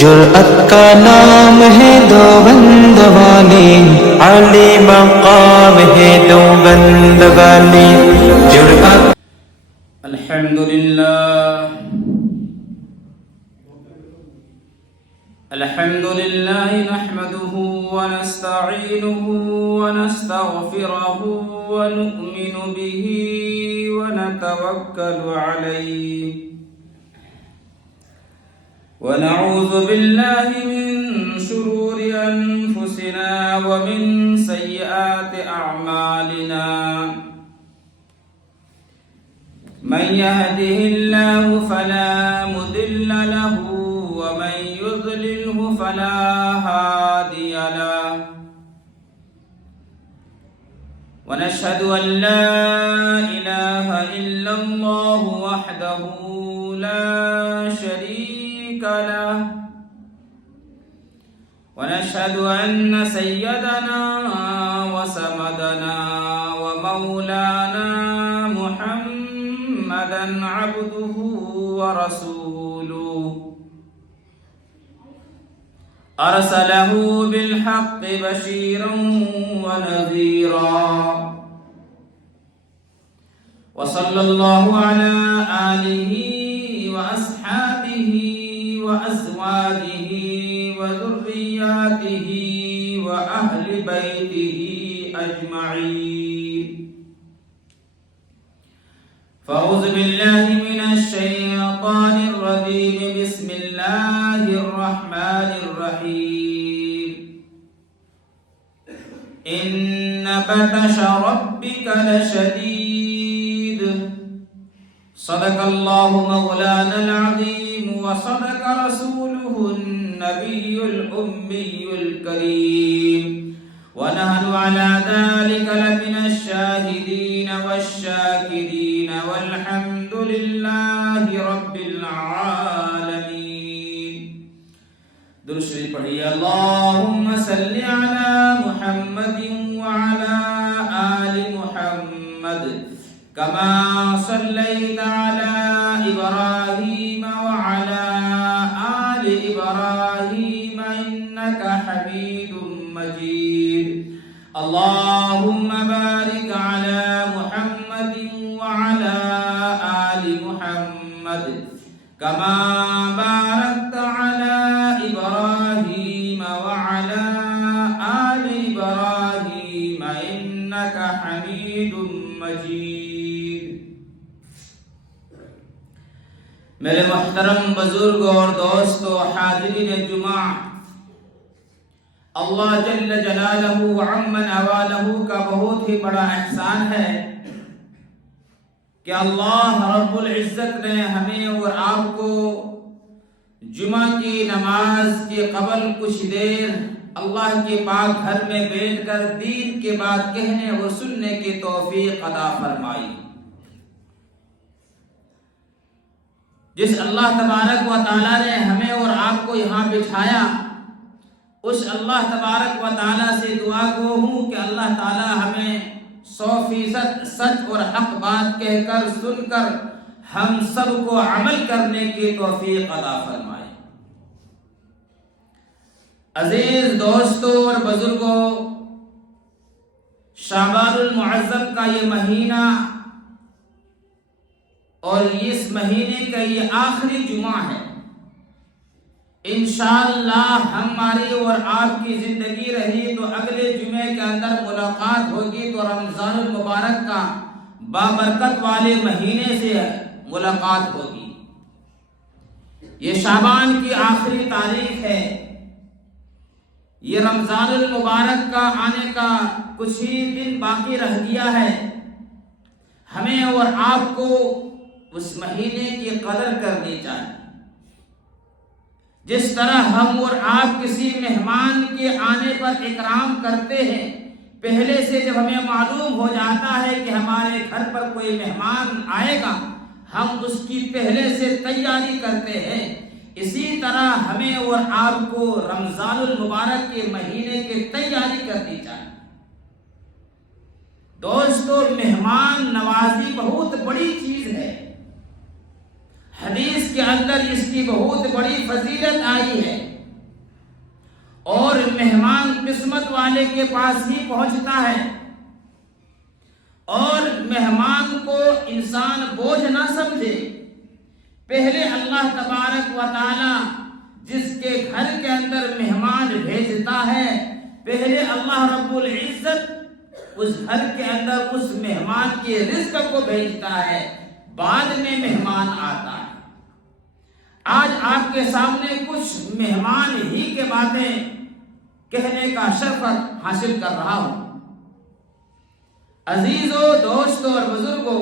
جرأت کا نام ہے دیوبند والے، عالی مقام ہے دیوبند والے، جرأت۔ الحمد لله نحمده ونستعينه ونستغفره ونؤمن به ونتوكل عليه ونعوذ بالله من شرور أنفسنا ومن سيئات أعمالنا من يهده الله فلا مضل له ومن يضلله فلا هادي له ونشهد أن لا إله إلا الله وحده لا شريك له ونشهد أن سيدنا وسندنا ومولانا محمدا عبده ورسوله أرسله بالحق بشيرا ونذيرا وصلى الله على آله وأصحابه وأزواجه وذرياته وأهل بيته أجمعين فأعوذ بالله من الشيطان الرجيم بسم الله الرحمن الرحيم إن بطش ربك لشديد صدق الله مولانا العظيم وصدق رسوله النبي الأمي الكريم ونحن على ذلك لمن الشاهدين والشاكرين والحمد لله رب العالمين درود شریف پڑھیے اللهم صل على محمد وعلى آل محمد كما صليت على إبراهيم وعلى آل إبراهيم إنك حميد مجيد اللهم بارك على محمد وعلى آل محمد كما باركت على إبراهيم وعلى آل إبراهيم إنك حميد مجيد میرے محترم بزرگ اور دوستو حاضرین جمعہ، اللہ جل جلالہ وعمن اوالہ کا بہت ہی بڑا احسان ہے کہ اللہ رب العزت نے ہمیں اور آپ کو جمعہ کی نماز کے قبل کچھ دیر اللہ کے پاک گھر میں بیٹھ کر دین کے بات کہنے اور سننے کی توفیق عطا فرمائی۔ جس اللہ تبارک و تعالیٰ نے ہمیں اور آپ کو یہاں بٹھایا، اس اللہ تبارک و تعالیٰ سے دعا گو ہوں کہ اللہ تعالیٰ ہمیں 100% سچ اور حق بات کہہ کر سن کر ہم سب کو عمل کرنے کی توفیق عطا فرمائے۔ عزیز دوستوں اور بزرگوں، شعبان المعظم کا یہ مہینہ اور اس مہینے کا یہ آخری جمعہ ہے، انشاءاللہ ہماری اور آپ کی زندگی رہی تو اگلے جمعے کے اندر ملاقات ہوگی تو رمضان المبارک کا بابرکت والے مہینے سے ملاقات ہوگی۔ یہ شعبان کی آخری تاریخ ہے، یہ رمضان المبارک کا آنے کا کچھ ہی دن باقی رہ گیا ہے۔ ہمیں اور آپ کو اس مہینے کی قدر کرنی چاہیے۔ جس طرح ہم اور آپ کسی مہمان کے آنے پر اکرام کرتے ہیں، پہلے سے جب ہمیں معلوم ہو جاتا ہے کہ ہمارے گھر پر کوئی مہمان آئے گا، ہم اس کی پہلے سے تیاری کرتے ہیں، اسی طرح ہمیں اور آپ کو رمضان المبارک کے مہینے کی تیاری کرنی چاہیے۔ دوستو، مہمان نوازی بہت بڑی چیز ہے۔ حدیث کے اندر اس کی بہت بڑی فضیلت آئی ہے، اور مہمان قسمت والے کے پاس ہی پہنچتا ہے، اور مہمان کو انسان بوجھ نہ سمجھے۔ پہلے اللہ تبارک و تعالی جس کے گھر کے اندر مہمان بھیجتا ہے، پہلے اللہ رب العزت اس گھر کے اندر اس مہمان کے رزق کو بھیجتا ہے، بعد میں مہمان آتا ہے۔ آج آپ کے سامنے کچھ مہمان ہی کے باتیں کہنے کا شرف حاصل کر رہا ہوں۔ عزیزو، دوستو اور بزرگو،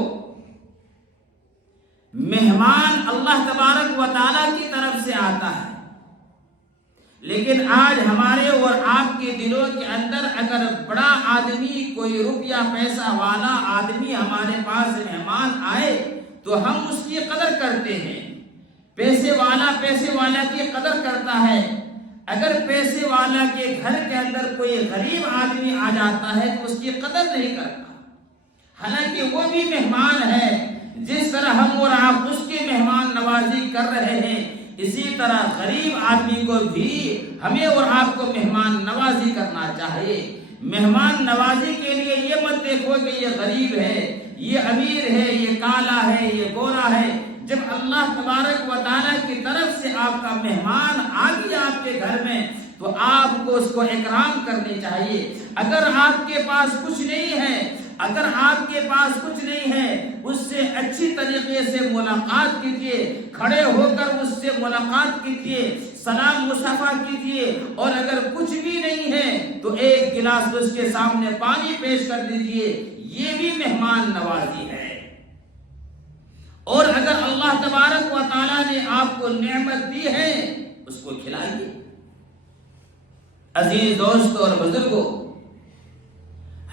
مہمان اللہ تبارک و تعالیٰ کی طرف سے آتا ہے، لیکن آج ہمارے اور آپ کے دلوں کے اندر اگر بڑا آدمی، کوئی روپیہ پیسہ والا آدمی ہمارے پاس مہمان آئے تو ہم اس کی قدر کرتے ہیں۔ پیسے والا کی قدر کرتا ہے۔ اگر پیسے والا کے گھر کے اندر کوئی غریب آدمی آ جاتا ہے تو اس کی قدر نہیں کرتا، حالانکہ وہ بھی مہمان ہے۔ جس طرح ہم اور آپ اس کی مہمان نوازی کر رہے ہیں، اسی طرح غریب آدمی کو بھی ہمیں اور آپ کو مہمان نوازی کرنا چاہیے۔ مہمان نوازی کے لیے یہ مت دیکھو کہ یہ غریب ہے، یہ امیر ہے، یہ کالا ہے، یہ گورا ہے۔ جب اللہ تبارک و تعالیٰ کی طرف سے آپ کا مہمان آ گیا آپ کے گھر میں تو آپ کو اس کو اکرام کرنی چاہیے۔ اگر آپ کے پاس کچھ نہیں ہے، اس سے اچھی طریقے سے ملاقات کیجیے، کھڑے ہو کر اس سے ملاقات کیجیے، سلام مصافحہ کیجیے، اور اگر کچھ بھی نہیں ہے تو ایک گلاس اس کے سامنے پانی پیش کر دیجیے۔ یہ بھی مہمان نوازی ہے۔ اور اگر اللہ تبارک و تعالیٰ نے آپ کو نعمت دی ہے اس کو کھلائیے۔ عزیز دوستو اور بزرگوں،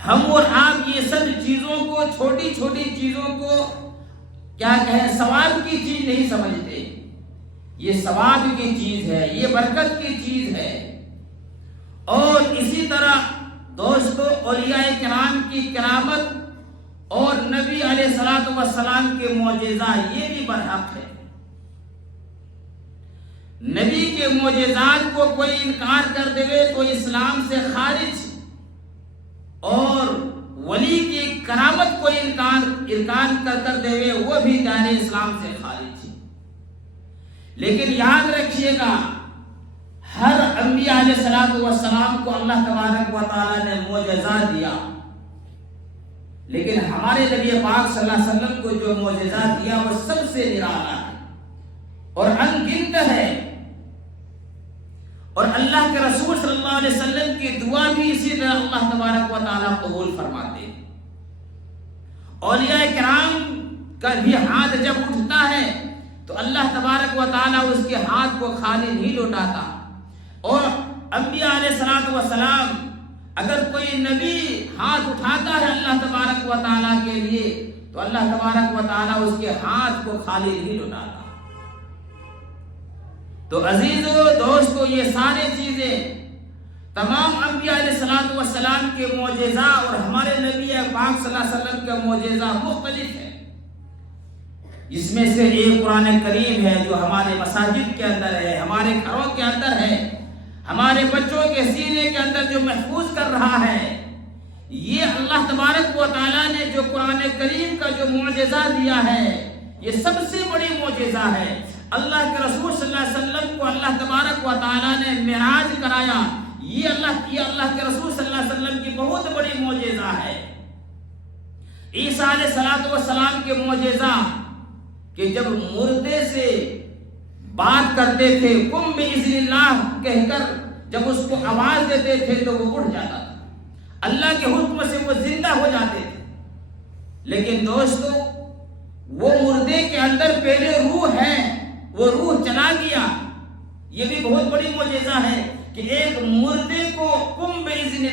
ہم اور آپ یہ سب چیزوں کو، چھوٹی چھوٹی چیزوں کو کیا کہیں، ثواب کی چیز نہیں سمجھتے۔ یہ ثواب کی چیز ہے، یہ برکت کی چیز ہے۔ اور اسی طرح دوستو، اولیاء کرام کی کرامت اور نبی علیہ الصلوۃ والسلام کے معجزہ یہ بھی برحق ہے۔ نبی کے معجزات کو کوئی انکار کر دے تو اسلام سے خارج، اور ولی کی کرامت کو انکار کر دے وہ بھی دائرے اسلام سے خارج۔ لیکن یاد رکھیے گا، ہر انبیاء علیہ الصلوۃ والسلام کو اللہ تبارک و تعالیٰ نے معجزہ دیا، لیکن ہمارے نبی پاک صلی اللہ علیہ وسلم کو جو معجزہ دیا وہ سب سے نرالا ہے اور ان گنت ہے۔ اور اللہ کے رسول صلی اللہ علیہ وسلم کی دعا بھی اسی طرح اللہ تبارک و تعالیٰ قبول فرماتے ہیں۔ اولیاء کرام کا بھی ہاتھ جب اٹھتا ہے تو اللہ تبارک و تعالیٰ اس کے ہاتھ کو خالی نہیں لوٹاتا۔ اور انبیاء علیہ الصلوۃ والسلام، اگر کوئی نبی ہاتھ اٹھاتا ہے اللہ تبارک و تعالیٰ کے لیے تو اللہ تبارک و تعالیٰ اس کے ہاتھ کو خالی نہیں لوٹاتا۔ تو عزیزو دوستو، یہ سارے چیزیں تمام انبیاء علیہ الصلوۃ والسلام کے معجزہ اور ہمارے نبی پاک صلی اللہ علیہ وسلم کا معجزہ مختلف ہے۔ اس میں سے ایک قرآن کریم ہے جو ہمارے مساجد کے اندر ہے، ہمارے گھروں کے اندر ہے، ہمارے بچوں کے سینے کے اندر جو محفوظ کر رہا ہے۔ یہ اللہ تبارک و تعالیٰ نے جو قرآن کریم کا جو معجزہ دیا ہے یہ سب سے بڑی معجزہ ہے۔ اللہ کے رسول صلی اللہ علیہ وسلم کو اللہ تبارک و تعالیٰ نے معراج کرایا، یہ اللہ کے رسول صلی اللہ علیہ وسلم کی بہت بڑی معجزہ ہے۔ عیسیٰ علیہ الصلوۃ والسلام کے معجزہ کہ جب مردے سے بات کرتے تھے، قم بإذن اللہ کہہ کر جب اس کو آواز دیتے تھے تو وہ اٹھ جاتا تھا، اللہ کے حکم سے وہ زندہ ہو جاتے تھے۔ لیکن دوستو، وہ مردے کے اندر پہلے روح ہے، وہ روح چلا گیا۔ یہ بھی بہت بڑی معجزہ ہے کہ ایک مردے کو قم بإذن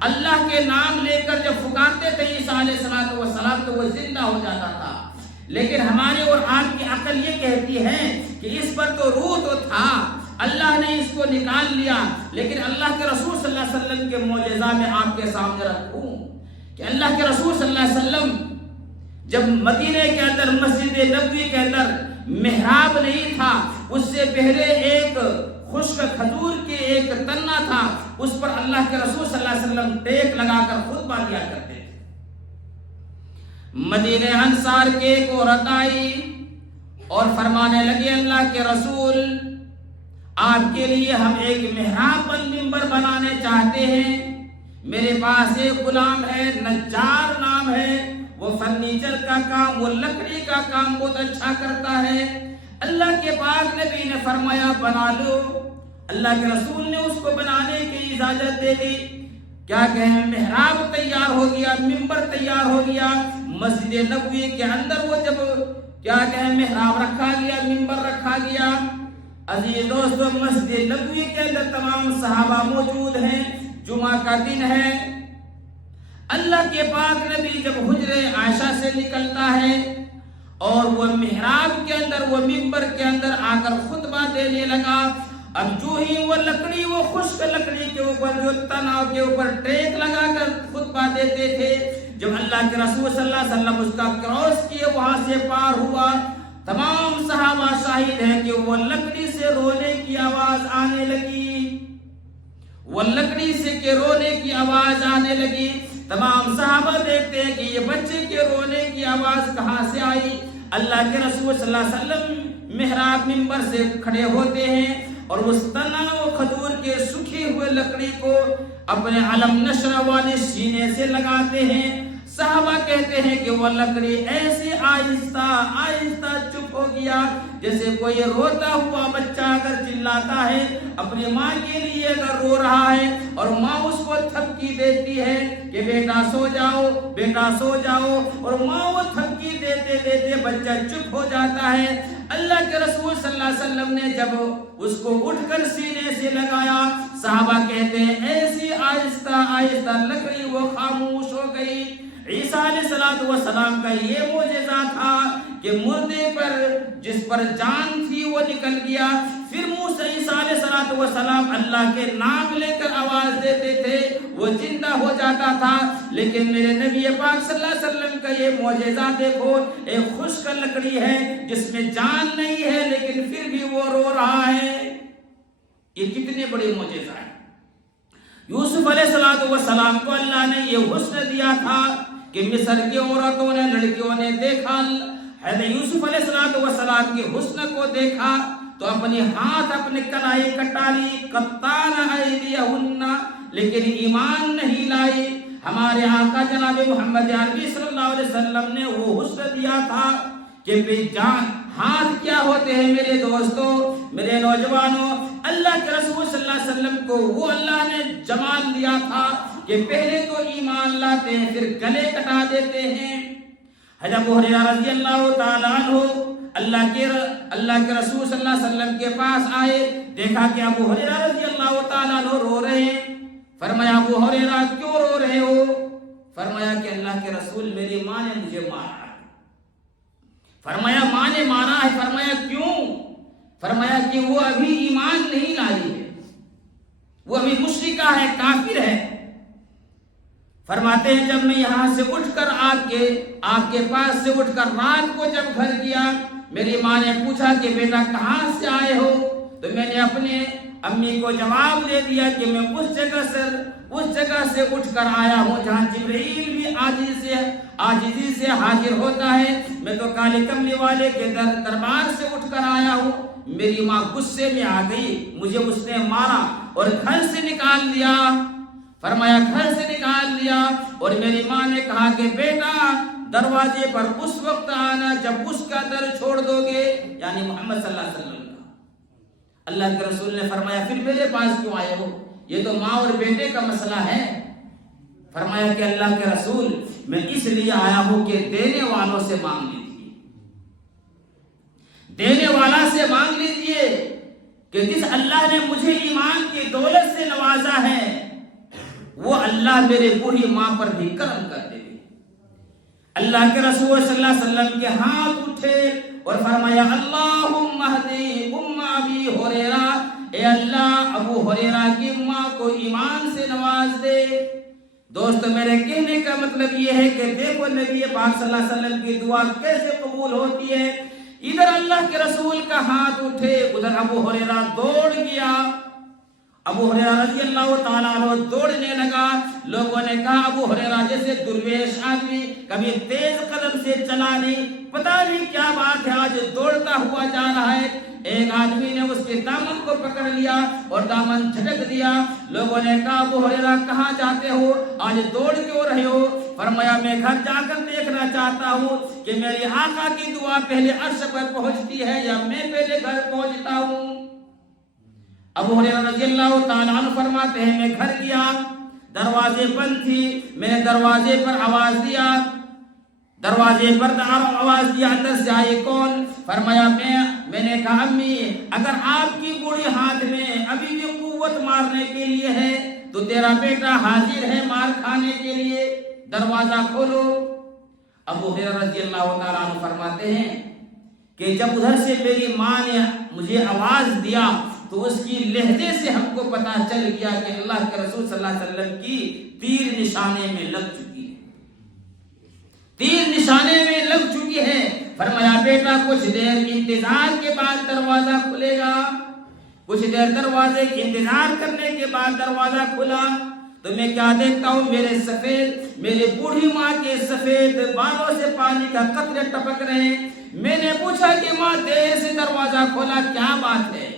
اللہ کے نام لے کر جب پکارتے تھے عیسیٰ علیہ السلام تو وہ زندہ ہو جاتا تھا۔ لیکن ہمارے اور آپ کی عقل یہ کہتی ہے کہ اس پر تو روح تو تھا، اللہ نے اس کو نکال لیا۔ لیکن اللہ کے رسول صلی اللہ علیہ وسلم کے معجزہ میں آپ کے سامنے رکھوں کہ اللہ کے رسول صلی اللہ علیہ وسلم جب مدینے کے اندر مسجد نبوی کے اندر محراب نہیں تھا، اس سے پہلے ایک خشک کھجور کے ایک تنا تھا، اس پر اللہ کے رسول صلی اللہ علیہ وسلم ٹیک لگا کر خطبہ دیا کرتے تھے۔ مدینہ انصار کے ایک عورت آئی اور فرمانے لگی اللہ کے رسول آپ کے لیے ہم ایک محراب ممبر بنانے چاہتے ہیں، میرے پاس ایک غلام ہے نجار نام ہے، وہ فرنیچر کا کام، وہ لکڑی کا کام بہت اچھا کرتا ہے۔ اللہ کے پاک نبی نے فرمایا بنا لو۔ اللہ کے رسول نے اس کو بنانے کی اجازت دے دی۔ کیا کہیں، محراب تیار ہو گیا، ممبر تیار ہو گیا۔ مسجد نبوی کے اندر وہ جب کیا کہیں محراب رکھا گیا، ممبر رکھا گیا، عزیز دوستو مسجد نبوی کے اندر تمام صحابہ موجود ہیں، جمعہ کا دن ہے۔ اللہ کے پاک نبی جب حجرے عائشہ سے نکلتا ہے اور وہ محراب کے اندر، وہ ممبر کے اندر آ کر خطبہ دینے لگا، اب جو ہی وہ لکڑی، وہ خشک لکڑی کے اوپر جو تنا کے اوپر ٹیک لگا کر خطبہ دیتے تھے، جب اللہ کے رسول صلی اللہ علیہ وسلم اس کا کراس کیے وہاں سے پار ہوا، تمام صحابہ شاہد ہیں کہ وہ لکڑی سے رونے کی آواز آنے لگی، وہ لکڑی سے کے رونے کی آواز آنے لگی۔ تمام صحابہ دیکھتے ہیں کہ یہ بچے کے رونے کی آواز کہاں سے آئی۔ اللہ کے رسول صلی اللہ علیہ وسلم محراب ممبر سے کھڑے ہوتے ہیں اور اس تنا و کھجور کے سکھی ہوئے لکڑی کو اپنے علم نشر والے سینے سے لگاتے ہیں۔ صحابہ کہتے ہیں کہ وہ لکڑی ایسے آہستہ آہستہ چپ ہو گیا جیسے کوئی روتا ہوا بچہ اگر چلاتا ہے، اپنی ماں کے لیے اگر رو رہا ہے اور ماں اس کو تھپکی دیتی ہے کہ بیٹا سو جاؤ، بیٹا سو جاؤ، اور ماں وہ تھپکی دیتے دیتے بچہ چپ ہو جاتا ہے۔ اللہ کے رسول صلی اللہ علیہ وسلم نے جب اس کو اٹھ کر سینے سے لگایا، صحابہ کہتے ہیں ایسی آہستہ آہستہ لکڑی وہ خاموش ہو گئی۔ عیسیٰ علیہ السلام کا یہ معجزہ تھا کہ مردے پر جس پر جان تھی وہ نکل گیا۔ پھر موسیٰ عیسیٰ علیہ السلام اللہ کے نام لے کر آواز دیتے تھے، وہ زندہ ہو جاتا تھا۔ لیکن میرے نبی پاک صلی اللہ علیہ وسلم کا یہ معجزہ دیکھو، ایک خشک لکڑی ہے جس میں جان نہیں ہے لیکن پھر بھی وہ رو رہا ہے۔ یہ کتنے بڑے معجزہ ہیں۔ یوسف علیہ السلام کو اللہ نے یہ حسن دیا تھا کہ مصر کی عورتوں نے، لڑکیوں نے دیکھا، حضرت یوسف علیہ السلام کے حسن کو دیکھا تو اپنی ہاتھ اپنے کلائی کٹا لی، قطعن ایدیہن، لیکن ایمان نہیں لائی۔ ہمارے آقا جناب محمد عربی صلی اللہ علیہ وسلم نے وہ حسن دیا تھا کہ جان ہاتھ کیا ہوتے ہیں میرے دوستو، میرے نوجوانوں۔ اللہ کے رسول صلی اللہ علیہ وسلم کو وہ اللہ نے جمال دیا تھا کہ پہلے تو ایمان لاتے ہیں پھر گلے کٹا دیتے ہیں۔ حضرت ابو ہریرہ رضی اللہ تعالیٰ عنہ اللہ کے رسول صلی اللہ علیہ وسلم کے پاس آئے، دیکھا کہ ابو ہریرہ رضی اللہ تعالیٰ عنہ رو رہے ہیں۔ فرمایا ابو ہریرہ کیوں رو رہے ہو؟ فرمایا کہ اللہ کے رسول میری ماں نے مجھے مارا۔ فرمایا ماں نے مارا ہے؟ فرمایا کیوں؟ فرمایا کہ وہ ابھی ایمان نہیں لائی ہے، وہ ابھی مشرکہ ہے، کافر ہے۔ فرماتے ہیں جب میں یہاں سے اٹھ کر آپ کے پاس سے اٹھ کر رات کو جب گھر گیا، میری ماں نے پوچھا کہ بیٹا کہاں سے آئے ہو؟ تو میں نے اپنے امی کو جواب دے دیا کہ میں اس جگہ سے اٹھ کر آیا ہوں جہاں جبرائیل بھی عاجزی سے حاضر ہوتا ہے۔ میں تو کالے کملی والے کے دربار سے اٹھ کر آیا ہوں۔ میری ماں غصے میں آ گئی، مجھے اس نے مارا اور گھر سے نکال دیا۔ فرمایا گھر سے نکال دیا، اور میری ماں نے کہا کہ بیٹا دروازے پر اس وقت آنا جب اس کا در چھوڑ دو گے، یعنی محمد صلی اللہ علیہ وسلم کا۔ اللہ کے رسول نے فرمایا پھر میرے پاس کیوں آئے ہو؟ یہ تو ماں اور بیٹے کا مسئلہ ہے۔ فرمایا کہ اللہ کے رسول میں اس لیے آیا ہوں کہ دینے والوں سے مانگ لیجیے، دینے والا سے مانگ لیجیے کہ جس اللہ نے مجھے ایمان کی دولت سے نوازا ہے وہ اللہ میرے بوڑھی ماں پر بھی کرم کر دے۔ اللہ کے رسول صلی اللہ علیہ وسلم کے ہاتھ اٹھے اور فرمایا اللہم اہدی ام ابی ہریرہ، اے اللہ ابو ہریرہ کی ماں کو ایمان سے نواز دے۔ دوستو میرے کہنے کا مطلب یہ ہے کہ دیکھو نبی پاک صلی اللہ علیہ وسلم کی دعا کیسے قبول ہوتی ہے ادھر اللہ کے رسول کا ہاتھ اٹھے، ادھر ابو ہریرہ دوڑ گیا۔ ابو ہریرہ رضی اللہ تعالیٰ عنہ دوڑنے لگا۔ لوگوں نے کہا ابو ہریرہ جیسے درویش آدمی کبھی تیز قدم سے چلا نہیں، پتہ نہیں کیا بات ہے آج دوڑتا ہوا جا رہا ہے۔ ایک آدمی نے اس کے دامن کو پکڑ لیا اور دامن جھٹک دیا۔ لوگوں نے کہا ابو ہریرہ کہاں جاتے ہو، آج دوڑ کیوں رہے ہو؟ فرمایا میں گھر جا کر دیکھنا چاہتا ہوں کہ میری آقا کی دعا پہلے عرش پر پہنچتی ہے یا میں پہلے گھر پہنچتا ہوں۔ ابو ہریرہ رضی اللہ تعالیٰ عنہ فرماتے ہیں میں گھر گیا، دروازے بند تھی، میں نے دروازے پر آواز دیا، دروازے پر آواز دیا، اندر سے آئی کون؟ فرمایا میں نے کہا امی اگر آپ کی بوڑھی ہاتھ میں ابھی بھی قوت مارنے کے لیے ہے تو تیرا بیٹا حاضر ہے مار کھانے کے لیے، دروازہ کھولو۔ ابو ہریرہ رضی اللہ تعالیٰ عنہ فرماتے ہیں کہ جب ادھر سے میری ماں نے مجھے آواز دیا تو اس کی لہجے سے ہم کو پتا چل گیا کہ اللہ کے رسول صلی اللہ علیہ وسلم کی تیر نشانے میں لگ چکی ہے، تیر نشانے میں لگ چکی ہے۔ فرمایا بیٹا کچھ دیر انتظار کے بعد دروازہ کھلے گا۔ کچھ دیر دروازے کی انتظار کرنے کے بعد دروازہ کھلا تو میں کیا دیکھتا ہوں، میرے بوڑھی ماں کے سفید بالوں سے پانی کا قطرے ٹپک رہے ہیں۔ میں نے پوچھا کہ ماں دیر سے دروازہ کھولا کیا بات ہے،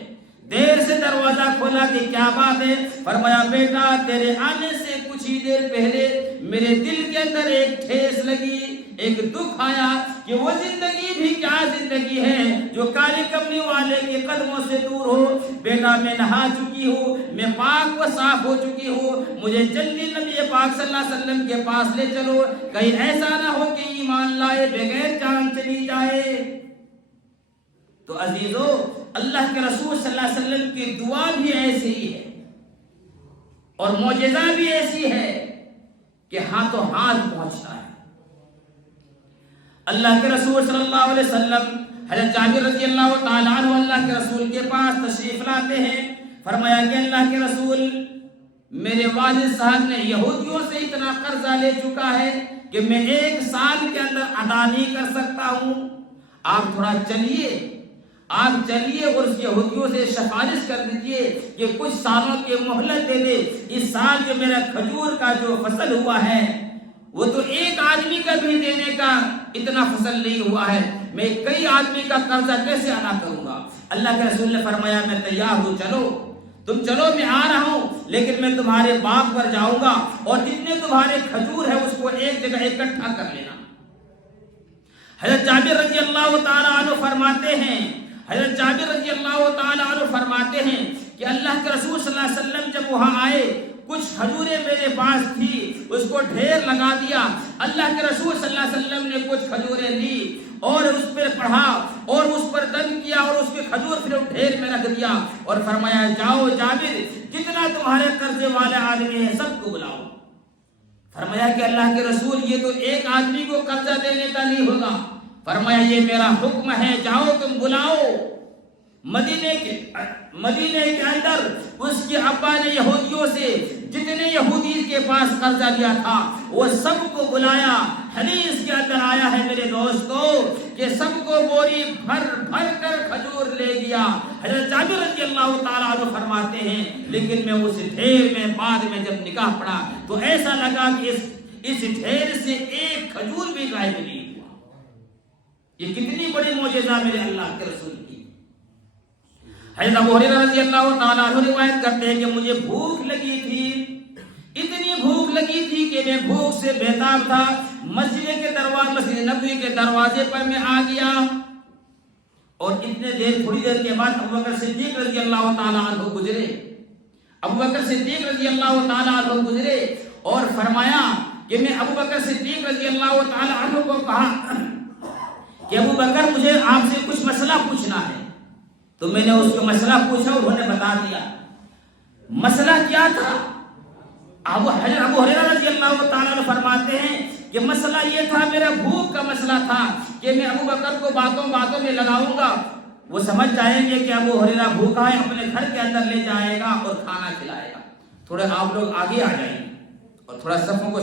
دیر سے دروازہ کھولا کہ کیا بات ہے؟ فرمایا بیٹا تیرے آنے سے کچھ ہی دیر پہلے میرے دل کے اندر ایک ٹھیس لگی، ایک دکھ آیا کہ وہ زندگی بھی کیا زندگی ہے جو کالی کملی والے کے قدموں سے دور ہو۔ بیٹا میں نہا چکی ہوں، میں پاک و صاف ہو چکی ہوں، مجھے جلدی نبی پاک صلی اللہ علیہ وسلم کے پاس لے چلو، کہیں ایسا نہ ہو کہ ایمان لائے بغیر جان چلی جائے۔ تو عزیزو اللہ کے رسول صلی اللہ علیہ وسلم کی دعا بھی ایسی ہی ہے اور معجزہ بھی ایسی ہے کہ ہاتھوں ہاتھ پہنچتا ہے۔ اللہ کے رسول صلی اللہ علیہ وسلم حضرت جابر رضی اللہ تعالیٰ عنہ اللہ کے رسول کے پاس تشریف لاتے ہیں۔ فرمایا کہ اللہ کے رسول میرے والد صاحب نے یہودیوں سے اتنا قرضہ لے چکا ہے کہ میں 1 سال کے اندر ادا نہیں کر سکتا ہوں، آپ تھوڑا چلیے اور اس یہودیوں سے سفارش کر دیجئے کہ کچھ سالوں کے مہلت دے دے، اس سال جو میرا کھجور کا جو فصل ہوا ہے وہ تو ایک آدمی کا بھی دینے کا اتنا فصل نہیں ہوا ہے، میں کئی آدمی کا قرضہ کیسے ادا کروں گا؟ اللہ کے رسول نے فرمایا میں تیار ہوں، چلو تم چلو میں آ رہا ہوں، لیکن میں تمہارے باغ پر جاؤں گا اور جتنے تمہارے کھجور ہے اس کو ایک جگہ اکٹھا کر لینا۔ حضرت جابر رضی اللہ تعالیٰ عنہ فرماتے ہیں کہ اللہ کے رسول صلی اللہ علیہ وسلم جب وہاں آئے کچھ کھجوریں میرے پاس تھی، اس کو ڈھیر لگا دیا۔ اللہ کے رسول صلی اللہ علیہ وسلم نے کچھ کھجوریں لی اور اس پر پڑھا اور اس پر دم کیا اور اس کے کھجور پھر ڈھیر میں رکھ دیا اور فرمایا جاؤ جابر جتنا تمہارے قرضے والے آدمی ہیں سب کو بلاؤ۔ فرمایا کہ اللہ کے رسول یہ تو ایک آدمی کو قرضہ دینے کا نہیں ہوگا، فرمایا یہ میرا حکم ہے، جاؤ تم بلاؤ۔ مدینے کے اندر اس کے ابا نے یہودیوں سے جتنے یہودی کے پاس قرضہ لیا تھا وہ سب کو بلایا۔ حدیث کے اندر آیا ہے میرے دوستو کہ سب کو بوری بھر بھر کر کھجور لے گیا۔ حضرت جابر رضی اللہ تعالیٰ عنہ فرماتے ہیں لیکن میں اس ڈھیر میں بعد میں جب نکاح پڑا تو ایسا لگا کہ اس ڈھیر سے ایک کھجور بھی غائب نہیں ہوا۔ یہ کتنی بڑی معجزہ میرے اللہ کے رسول کی۔ حضرت ابو ہریرہ رضی اللہ تعالیٰ عنہ روایت کرتے ہیں کہ مجھے بھوک لگی تھی، اتنی بھوک لگی تھی کہ میں بھوک سے بےتاب تھا۔ مسجد نبوی کے دروازے پر میں آ گیا اور تھوڑی دیر کے بعد ابو بکر صدیق رضی اللہ تعالیٰ عنہ گزرے۔ ابو بکر صدیق رضی اللہ تعالیٰ عنہ گزرے اور فرمایا کہ میں ابو بکر صدیق رضی اللہ تعالیٰ عنہ کو کہا کہ ابو بکر مجھے آپ سے کچھ مسئلہ پوچھنا ہے۔ تو میں نے اس کو مسئلہ پوچھا اور انہوں نے بتا دیا۔ مسئلہ کیا تھا؟ ابو ہریرہ رضی اللہ تعالیٰ عنہ فرماتے ہیں کہ مسئلہ یہ تھا، میرا بھوک کا مسئلہ تھا کہ میں ابو بکر کو باتوں میں لگاؤں گا، وہ سمجھ جائیں گے کہ ابو ہریرہ بھوکا ہے، اپنے گھر کے اندر لے جائے گا اور کھانا کھلائے گا۔ تھوڑا آپ لوگ آگے آ جائیں اور تھوڑا صفوں کو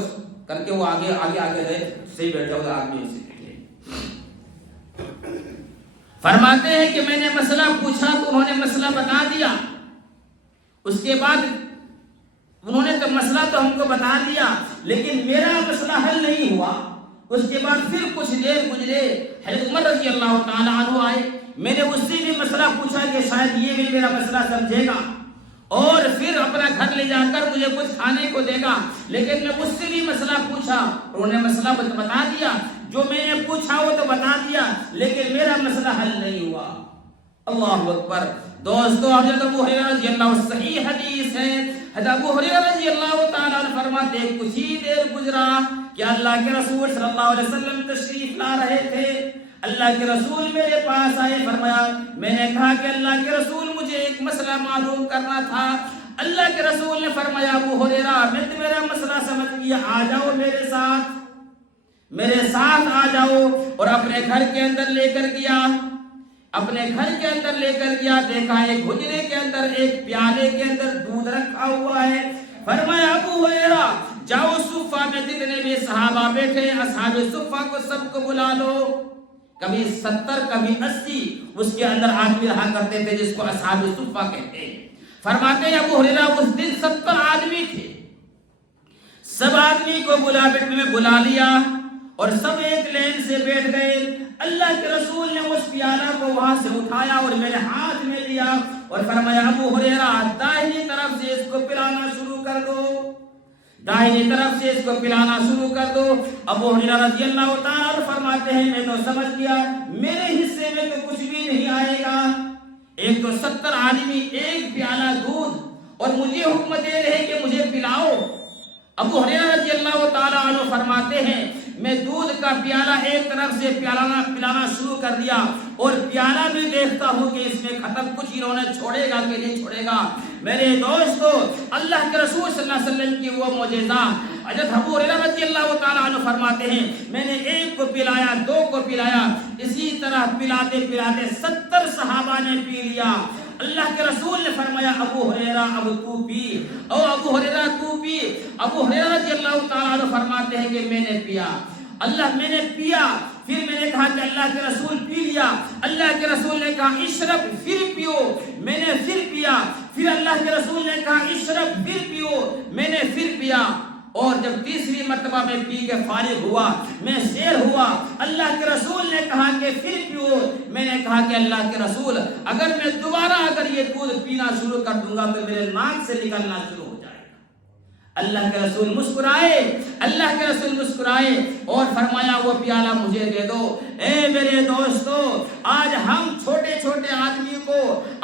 کر کے وہ آگے رہے، صحیح بیٹھ جاؤ آدمی سے۔ فرماتے ہیں کہ میں نے مسئلہ پوچھا تو انہوں نے مسئلہ بتا دیا، اس کے بعد انہوں نے تو مسئلہ تو ہم کو بتا دیا لیکن میرا مسئلہ حل نہیں ہوا۔ اس کے بعد پھر کچھ دیر گزرے، حضرت عمر رضی اللہ تعالیٰ عنہ آئے، میں نے اس سے بھی مسئلہ پوچھا کہ شاید یہ بھی میرا مسئلہ سمجھے گا اور پھر اپنا گھر لے جا کر مجھے کچھ کھانے کو دے گا، لیکن میں اس سے بھی مسئلہ پوچھا، انہوں نے مسئلہ بتا دیا، جو میں نے پوچھا وہ تو بتا دیا لیکن میرا مسئلہ حل نہیں ہوا۔ اللہ اکبر۔ دوستو حضرت ابو ہریرہ رضی اللہ عنہ، صحیح حدیث ہے، حضرت ابو ہریرہ رضی اللہ تعالیٰ عنہ فرماتے ہیں کچھ ہی دیر گزرا کہ اللہ کے رسول صلی اللہ علیہ وسلم تشریف لا رہے تھے، اللہ کے رسول میرے پاس آئے، فرمایا میں نے کہا کہ اللہ کے رسول مجھے ایک مسئلہ معلوم کرنا تھا۔ اللہ کے رسول نے فرمایا ابو ہریرہ میں تو میرا مسئلہ سمجھ گیا، آ جاؤ میرے ساتھ آ جاؤ، اور اپنے گھر کے اندر لے کر گیا، اپنے گھر کے اندر لے کر گیا، دیکھا ایک حجرے کے اندر ایک پیالے کے اندر دودھ رکھا ہوا ہے، فرمایا ابو ہریرہ جاؤ صفہ میں جتنے بھی صحابہ بیٹھے اصحاب صفہ کو سب کو بلا لو، کبھی 70 کبھی 80 اس کے اندر آدمی رہا کرتے تھے جس کو اصحاب صفہ کہتے ہیں۔ فرماتے ہیں ابو ہریرہ اس دن 70 آدمی تھے، سب آدمی کو بلا لیا اور سب ایک لین سے بیٹھ گئے۔ اللہ کے رسول نے اس پیالہ کو وہاں سے اٹھایا اور میرے ہاتھ میں لیا اور فرمایا ابو ہریرہ داہنی طرف سے اس کو پلانا شروع کر دو، داہنی طرف سے اس کو پلانا شروع کر دو۔ ابو ہریرہ رضی اللہ تعالیٰ عنہ فرماتے ہیں میں تو سمجھ گیا میرے حصے میں تو کچھ بھی نہیں آئے گا، ایک تو 70 آدمی ایک پیالہ دودھ اور مجھے حکم دے رہے کہ مجھے پلاؤ۔ ابو ہریرہ رضی اللہ تعالیٰ عنہ فرماتے ہیں میں دودھ کا پیالہ ایک طرف سے پلانا شروع کر دیا اور پیالہ بھی دیکھتا ہوں کہ اس میں ختم کچھ انہوں نے چھوڑے گا کہ نہیں چھوڑے گا۔ میرے دوستو اللہ کے رسول صلی اللہ علیہ وسلم کی وہ معجزہ، حضرت ابو ہریرہ رضی اللہ تعالیٰ عنہ فرماتے ہیں میں نے ایک کو پلایا، 2 کو پلایا، اسی طرح پلاتے پلاتے 70 صحابہ نے پی لیا۔ اللہ کے رسول نے فرمایا ابو ہریرہ اب تو پی، او ابو ہریرہ تو پی۔ ابو ہریرہ رضی اللہ تعالیٰ عنہ فرماتے ہیں کہ میں نے پیا، میں نے پیا، پھر میں نے کہا کہ اللہ کے رسول پی لیا، اللہ کے رسول نے کہا اشرب پھر پیو، میں نے پھر پیا، پھر اللہ کے رسول نے کہا اشرب پھر پیو، میں نے پھر پیا، اور جب تیسری مرتبہ میں پی کے فارغ ہوا میں سیر ہوا، اللہ کے رسول نے کہا کہ پھر پیو، میں نے کہا کہ اللہ کے رسول اگر میں دوبارہ یہ دودھ پینا شروع کر دوں گا تو میرے ناک سے نکلنا شروع ہو جائے گا۔ اللہ کے رسول مسکرائے، اللہ کے رسول مسکرائے اور فرمایا وہ پیالہ مجھے دے دو۔ اے میرے دوستو آج ہم چھوٹے چھوٹے آدمی کو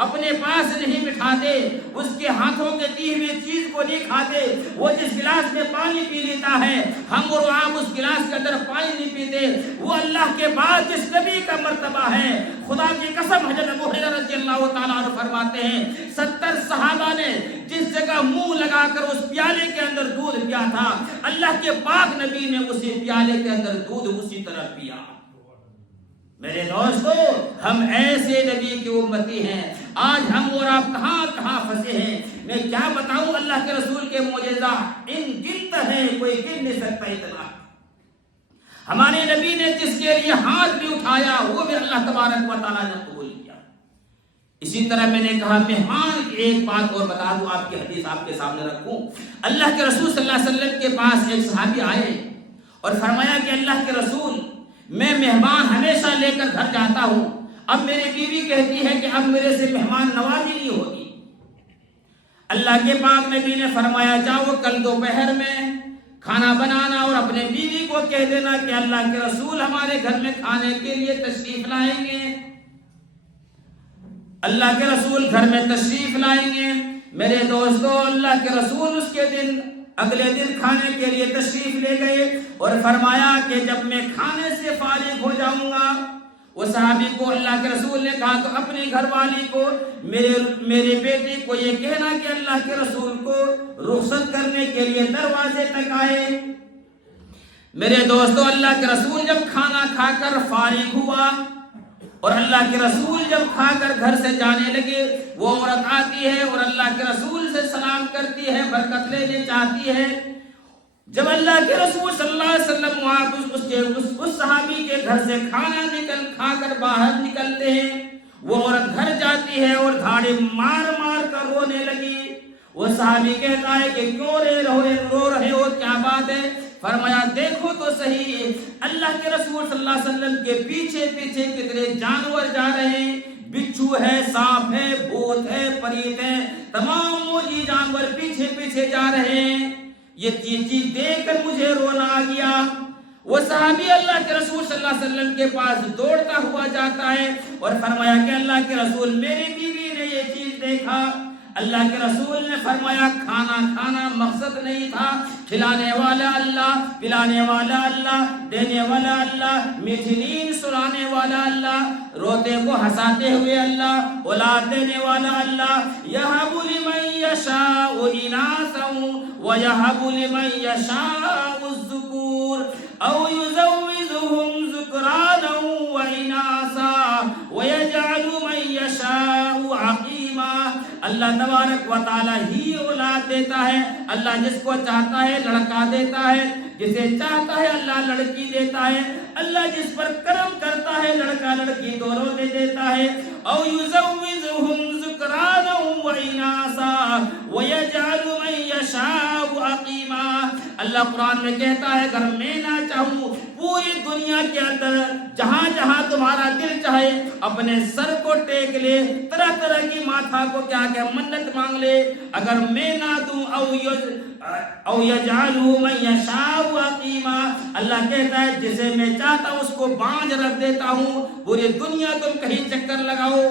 اپنے پاس نہیں بٹھاتے، اس کے ہاتھوں کے دی ہوئی چیز کو نہیں کھاتے، وہ جس گلاس میں پانی پی لیتا ہے ہم اور آپ اس گلاس کے اندر پانی نہیں پیتے۔ وہ اللہ کے بعد جس نبی کا مرتبہ ہے، خدا کی قسم حضرت ابو ہریرہ رضی اللہ تعالیٰ عنہ فرماتے ہیں 70 صحابہ نے جس جگہ منہ لگا کر اس پیالے کے اندر دودھ پیا تھا، اللہ کے پاک نبی نے اسی پیالے کے اندر دودھ اسی طرح پیا۔ میرے دوستو ہم ایسے نبی کی امتی ہیں، آج ہم اور آپ کہاں کہاں پھنسے ہیں۔ میں کیا بتاؤں اللہ کے رسول کے معجزہ ان گنت ہیں، کوئی گن نہیں سکتا اتنا۔ ہمارے نبی نے جس کے لیے ہاتھ بھی اٹھایا وہ بھی اللہ تبارک و تعالیٰ نے قبول کیا۔ اسی طرح میں نے کہا مہمان کی ایک بات اور بتا دوں، آپ کی حدیث آپ کے سامنے رکھوں۔ اللہ کے رسول صلی اللہ علیہ وسلم کے پاس ایک صحابی آئے اور فرمایا کہ اللہ کے رسول میں مہمان ہمیشہ لے کر گھر جاتا ہوں، اب میری بیوی کہتی ہے کہ اب میرے سے مہمان نوازی نہیں ہوگی۔ اللہ کے پاک نبی نے فرمایا جاؤ کل دوپہر میں کھانا بنانا اور اپنے بیوی کو کہہ دینا کہ اللہ کے رسول ہمارے گھر میں کھانے کے لیے تشریف لائیں گے۔ اللہ کے رسول گھر میں تشریف لائیں گے۔ میرے دوستو اللہ کے رسول اس کے دن اگلے دن کھانے کے لیے تشریف لے گئے اور فرمایا کہ جب میں کھانے سے فارغ ہو جاؤں گا، وہ صحابی کو اللہ کے رسول نے کہا تو اپنی گھر والی کو میرے بیٹے کو یہ کہنا کہ اللہ کے رسول کو رخصت کرنے کے لیے دروازے تک آئے۔ میرے دوستو اللہ کے رسول جب کھانا کھا کر فارغ ہوا اور اللہ کے رسول جب کھا کر گھر سے جانے لگے، وہ عورت آتی ہے اور اللہ کے رسول سے سلام کرتی ہے، برکت لینے چاہتی ہے۔ جب اللہ کے رسول صلی اللہ علیہ وسلم وہاں اس صحابی کے گھر سے کھانا کھا کر باہر نکلتے ہیں، وہ عورت گھر جاتی ہے اور دھاڑے مار مار کر رونے لگی۔ وہ صحابی کہتا ہے کہ کیوں رو رہے ہو، کیا بات ہے؟ فرمایا دیکھو تو صحیح، اللہ کے رسول صلی اللہ علیہ وسلم کے پیچھے پیچھے کتنے جانور جا رہے ہیں، بچھو ہے، سانپ ہے، بھوت ہے، پریت ہے، تمام وہ جانور پیچھے پیچھے جا رہے ہیں۔ یہ چیز دیکھ کر مجھے رونا آ گیا۔ وہ صحابی اللہ کے رسول صلی اللہ علیہ وسلم کے پاس دوڑتا ہوا جاتا ہے اور فرمایا کہ اللہ کے رسول میری بیوی نے یہ چیز دیکھا۔ اللہ کے رسول نے فرمایا کھانا کھانا مقصد نہیں تھا، کھلانے والا اللہ، پلانے والا اللہ، دینے والا اللہ، میٹھی نیند سلانے والا اللہ، روتے کو ہنساتے ہوئے اللہ، اولاد دینے والا اللہ۔ یہب لمن یشاء اناثا ویہب لمن یشاء الذکور او یزوجہم ذکرانا واناثا ویجعل من یشاء عقیما۔ اللہ تبارک و تعالی ہی اولاد دیتا ہے، اللہ جس کو چاہتا ہے لڑکا دیتا ہے، جسے چاہتا ہے اللہ لڑکی دیتا ہے، اللہ جس پر کرم کرتا ہے لڑکا لڑکی دونوں دے دیتا ہے۔ او یزوجہم ذکرانا واناثا ویجعل من یشاء عقیما۔ اللہ قرآن میں کہتا ہے اگر میں نہ چاہوں پوری دنیا کے اندر جہاں جہاں تمہارا دل چاہے اپنے سر کو ٹیک لے، طرح طرح کی ماتھا کو کیا کہ منت مانگ لے، اگر میں نہ دوں او یجعل من یشاء عقیما، اللہ کہتا ہے جسے میں چاہتا ہوں اس کو بانجھ رکھ دیتا ہوں۔ پوری دنیا تم کہیں چکر لگاؤ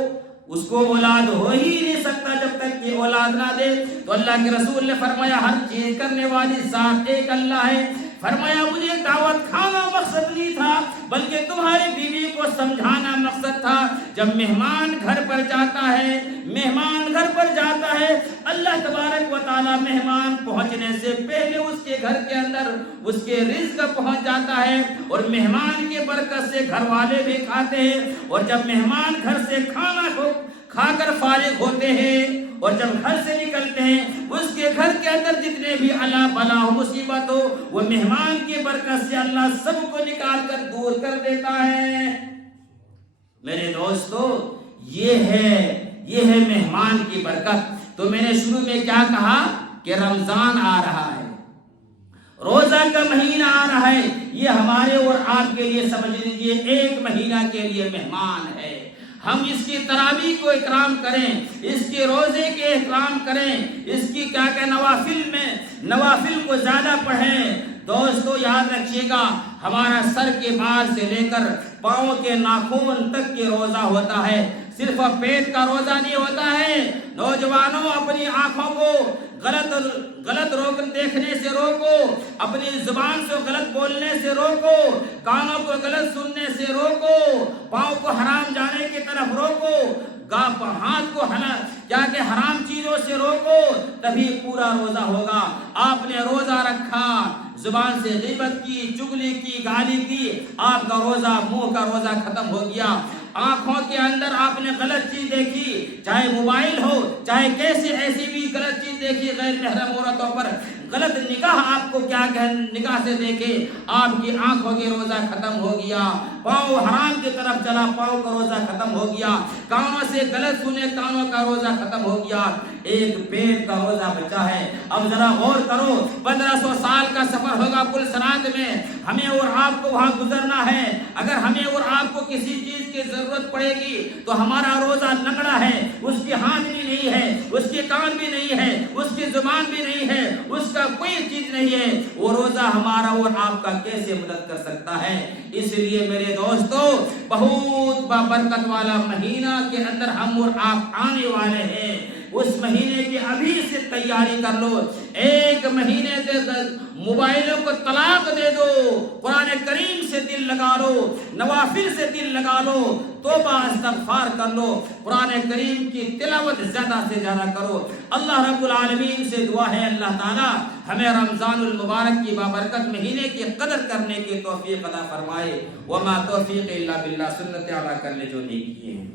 اس کو اولاد ہو ہی نہیں سکتا جب تک کہ اولاد نہ دے۔ تو اللہ کے رسول نے فرمایا ہر چیز کرنے والی ذات ایک اللہ ہے۔ فرمایا مجھے دعوت کھانا مقصد نہیں تھا بلکہ تمہاری بیوی کو سمجھانا مقصد تھا۔ جب مہمان گھر پر جاتا ہے اللہ تبارک و تعالی مہمان پہنچنے سے پہلے اس کے گھر کے اندر اس کے رزق پہنچ جاتا ہے اور مہمان کے برکت سے گھر والے بھی کھاتے ہیں، اور جب مہمان گھر سے کھانا کھا کر فارغ ہوتے ہیں اور جب گھر سے نکلتے ہیں اس کے گھر کے اندر جتنے بھی اللہ بلا ہو مصیبت ہو وہ مہمان کی برکت سے اللہ سب کو نکال کر دور کر دیتا ہے۔ میرے دوستو یہ ہے مہمان کی برکت۔ تو میں نے شروع میں کیا کہا کہ رمضان آ رہا ہے، روزہ کا مہینہ آ رہا ہے، یہ ہمارے اور آپ کے لیے سمجھ لیجئے ایک مہینہ کے لیے مہمان ہے۔ ہم اس کی تراویح کو اکرام کریں، اس کے روزے کے اکرام کریں، اس کی کیا کہ نوافل کو زیادہ پڑھیں۔ دوستو یاد رکھیے گا ہمارا سر کے بال سے لے کر پاؤں کے ناخن تک کے روزہ ہوتا ہے، صرف پیٹ کا روزہ نہیں ہوتا ہے۔ نوجوانوں اپنی آنکھوں کو غلط دیکھنے سے روکو، اپنی زبان سے غلط بولنے سے روکو، کانوں کو غلط سننے سے روکو، پاؤں کو حرام جانے کی طرف روکو، ہاتھ کو کیا کہ حرام چیزوں سے روکو، تبھی پورا روزہ ہوگا۔ آپ نے روزہ رکھا، زبان سے غیبت کی، چگلی کی، گالی کی، آپ کا روزہ منہ کا روزہ ختم ہو گیا۔ آنکھوں کے اندر آپ نے غلط چیز دیکھی، چاہے موبائل ہو، چاہے ایسی بھی غلط چیز دیکھی غیر محرم عورتوں پر، غلط نگاہ آپ کو کیا کہ نگاہ سے دیکھے، آپ کی آنکھوں کی روزہ ختم ہو گیا۔ پاؤں حرام کی طرف چلا، پاؤں کا روزہ ختم ہو گیا۔ کانوں سے غلط سنے، کانوں کا روزہ ختم ہو گیا۔ ایک پیٹ کا روزہ بچا ہے۔ اب ذرا غور کرو، 1500 سال کا سفر ہوگا پل صراط میں، ہمیں اور آپ کو وہاں گزرنا ہے۔ اگر ہمیں اور آپ کو کسی چیز کی ضرورت پڑے گی تو ہمارا روزہ لنگڑا ہے، اس کی ہاتھ بھی نہیں ہے، اس کے کان بھی نہیں ہے، اس کی زبان بھی نہیں ہے، اس کا کوئی چیز نہیں ہے، وہ روزہ ہمارا اور آپ کا کیسے مدد کر سکتا ہے؟ اس لیے میرے دوستو بہت بابرکت والا مہینہ کے اندر ہم اور آپ آنے والے ہیں، اس مہینے کی ابھی سے تیاری کر لو۔ ایک مہینے سے موبائلوں کو طلاق دے دو، قرآن کریم سے دل لگا لو، نوافل سے دل لگا لو، توبہ استغفار کر لو، قرآن کریم کی تلاوت زیادہ سے زیادہ کرو۔ اللہ رب العالمین سے دعا ہے اللہ تعالی ہمیں رمضان المبارک کی بابرکت مہینے کی قدر کرنے کی توفیق عطا فرمائے۔ وما توفیق الا باللہ، سنت ادا کرنے جو نہیں کیے ہیں۔